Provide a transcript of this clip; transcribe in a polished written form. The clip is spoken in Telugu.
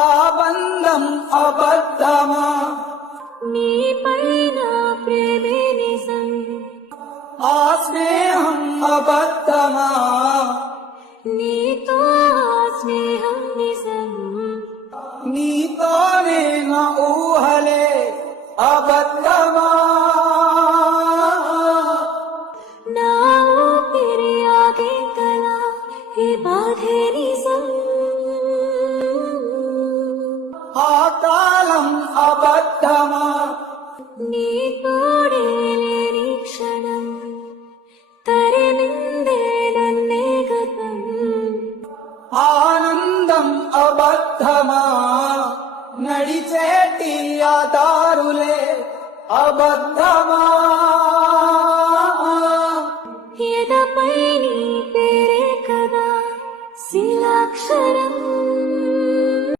ఆ బంధం అబద్ధమా, నీపైన ప్రేమే నిజం, ఆ స్నేహం అబద్ధమా, నీతో ఆ స్నేహం నిజం, నీతోనే నా ఊహలే అబద్ధమా, నా ఊపిరి ఆగే కల ఈ బాధే నిజం, ఆ కాలం అబద్ధమా, నీ తోడే లేని క్షణం తరిమిందే నన్నే గతం, ఆనందం అబద్ధమా, నడిచేటి ఆ దారులే అబద్ధమా.